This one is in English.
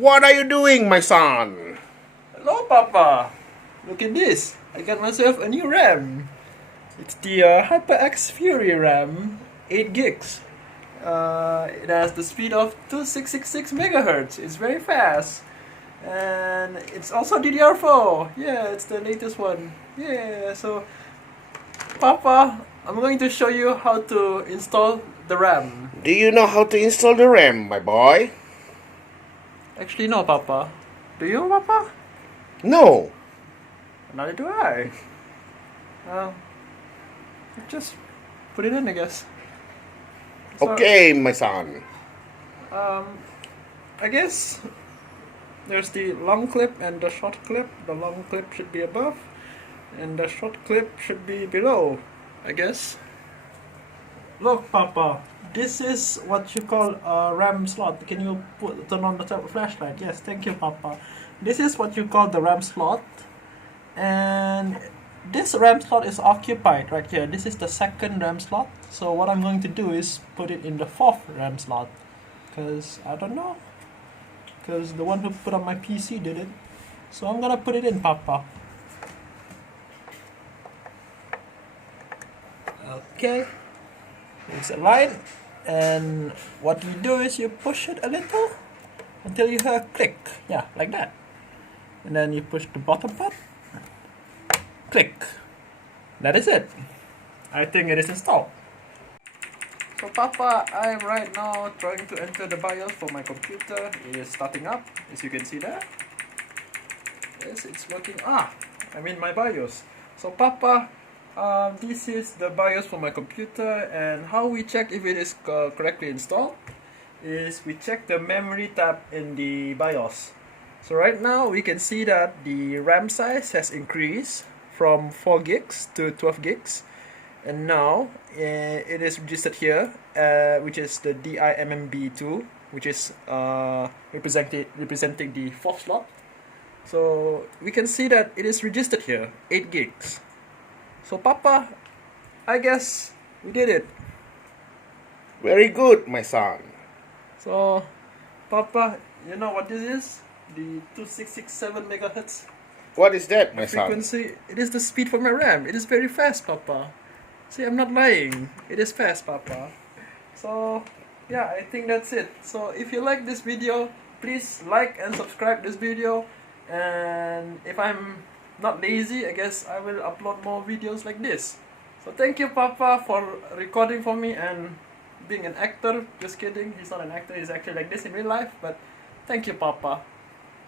What are you doing, my son? Hello, Papa. Look at this. I got myself a new RAM. It's the HyperX Fury RAM, 8 gigs. It has the speed of 2666 megahertz. It's very fast. And it's also DDR4. Yeah, it's the latest one. Yeah, so Papa, I'm going to show you how to install the RAM. Do you know how to install the RAM, my boy? Actually, no, Papa. Do you, Papa? No. Neither do I. Well, just put it in, I guess. So, Okay, my son. I guess there's the long clip and the short clip. The long clip should be above, and the short clip should be below, I guess. Look, Papa, this is what you call a RAM slot. Can you turn on the flashlight? Yes, thank you, Papa. This is what you call the RAM slot, and this RAM slot is occupied right here. This is the second RAM slot. So what I'm going to do is put it in the fourth RAM slot, because I don't know, because the one who put on my PC did it. So I'm gonna put it in, Papa. Okay, it's a line, and what you do is you push it a little until you hear a click. Yeah, like that. And then you push the bottom part. Click. That is it. I think it is installed. So Papa, I'm right now trying to enter the BIOS for my computer. It is starting up, as you can see there. Yes, it's working. I'm in my BIOS. So Papa, this is the BIOS for my computer, and how we check if it is correctly installed is we check the memory tab in the BIOS. So right now we can see that the RAM size has increased from 4 gigs to 12 gigs, and now it is registered here, which is the DIMMB2, which is representing the fourth slot. So we can see that it is registered here, 8 gigs. So Papa, I guess we did it. Very good, my son. So Papa, you know what this is? The 2667 megahertz What is that, my son? frequency. It is the speed for my RAM. It is very fast, Papa. See, I'm not lying. It is fast, Papa. So yeah, I think that's it. So if you like this video, please like and subscribe this video. And if I'm not lazy, I guess I will upload more videos like this. So thank you, Papa, for recording for me and being an actor. Just kidding, he's not an actor, he's actually like this in real life. But thank you, Papa.